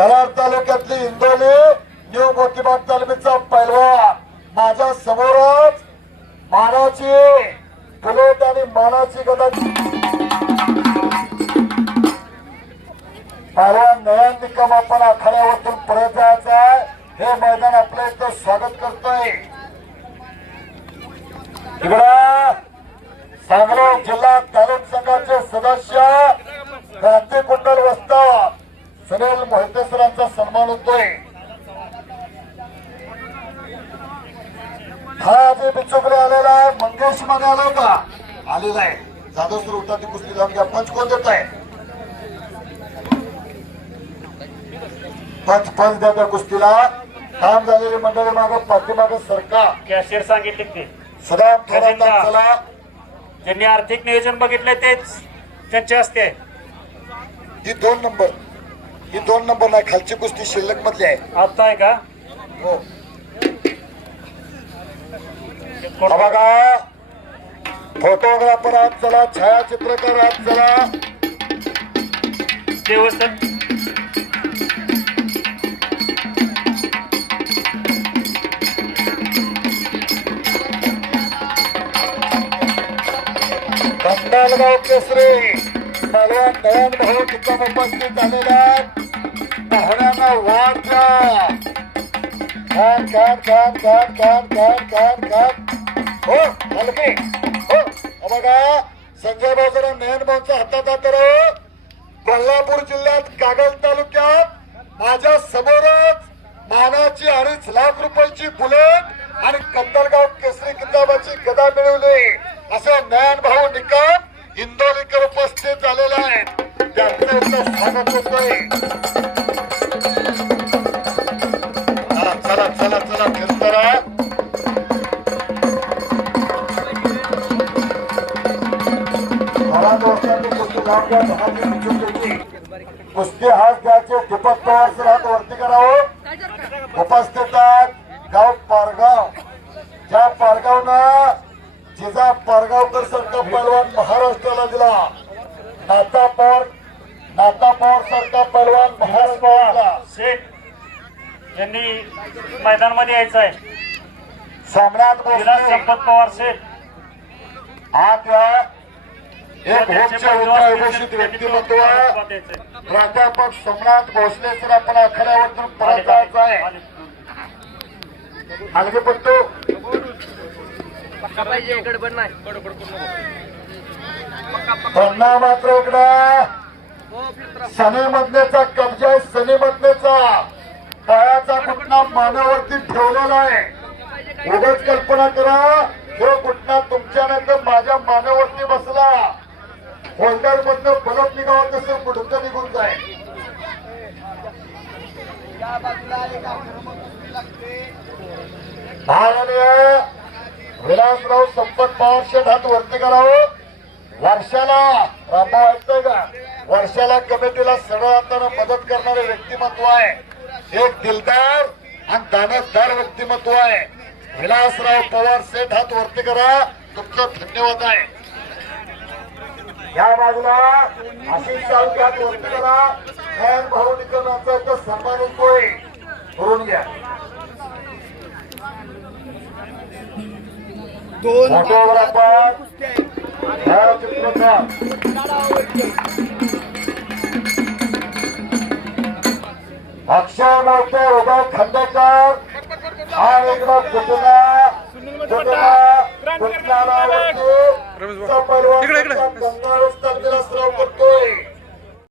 कराड तालुक्यातली इंदोली न्यू मोतीबाग तालमीचा पैलवान माझ्या समोरच मानाची बुलेट आणि मानाची गदा पैलवान नयन निकम आपण आखाड्यावरतून परत जायचं आहे. हे मैदान आपलं इथं स्वागत करतोय. इकडं सांगली जिल्हा तालुका संघाचे सदस्य क्रांती कुंडल वस्ताद सुनील मोहिते सरांचा सन्मान होतोय. हा जे बिचुकले आलेला आहे मंगेश मध्ये आलो का आलेला आहे. जाधव सर उठा ती कुस्ती लावून घ्या. पंच कोण देत आहे? पंच द्या त्या कुस्तीला. काम झालेली मंडळी मागे पाठीमागे सरकार कॅशियर सांगितले ते सदाम थोरात चला. ज्यांनी आर्थिक नियोजन बघितलंय तेच त्यांचे असते. ही 2 नंबर नाही खालची कुस्ती शिल्लक मधली आहे. आता आहे का? हो बघा. फोटोग्राफर आज चला, छायाचित्रकार आज चला. देवस्थान कंदालगाव केसरी पहलवान नयन भाऊ ठिकाण उपस्थित झालेले आहेत. पाहुण्यांना वाढ द्या. खान खान खान खान खान खान खान खान हो हलके हो. बघा संजय भाऊ जरा नयन भाऊच्या हातात हात. कोल्हापूर जिल्ह्यात कागल तालुक्यात माझ्या समोरच मानाची 2.5 लाख रुपयाची बुलेट आणि कंदलगाव केसरी किताबाची गदा मिळवली असे नयन भाऊ निकम इंदोरीकर उपस्थित झालेले आहेत. त्यांचं इथं स्वागत होतोय. चला चला चला फिरतारा. कुस्ती हात घ्यायचे. दीपक पवार सर हात वरती करावं. उपस्थित गाव पारगाव. ज्या पारगावनं जिजा पारगावकर सारखा पैलवान महाराष्ट्राला दिला. नाता पवार सारखा पैलवान महाराष्ट्राला शेठ यांनी मैदानामध्ये यायचं आहे. सम्राट संपत पवार शेठ हात घ्या. एक घोषित व्यक्तिमत्व प्राध्यापक सम्राट भोसले सर आपण आखाड्यावरतून परत जायचं आहे. हलके पट्टू त्यांना मात्र इकडं सनी मधल्याचा कब्जा आहे. सनी मधल्याचा पायाचा घुटणा मानावरती ठेवलेला आहे. उगाच कल्पना करा हे घुटणा तुमच्या नंतर माझ्या मानावरती बसला. होल्डर मधनं बलप निघावं तसं गुडकं निघून जाय. विलासराव संपत पवार शेठ हात वरती करावं. वर्षाला रामभाऊ ऐकतोय का? वर्षाला कमिटीला सरळ हाताने मदत करणारे व्यक्तिमत्व आहे. एक दिलदार आणि दानतदार व्यक्तिमत्व आहे. विलासराव पवार शेठ हात वरती करा. तुमचं धन्यवाद आहे. या बाजूला आशिष चालके हात वरती करा. नयन भाऊ निकम यांचा इथं सन्मान होतोय. करून घ्या. फोटोग्राफर छायाचित्रकार अक्षय मोठे उदय खांडेकर आणि एकदा पैलवान गंगाळ स्पर्धेला सराव करतोय.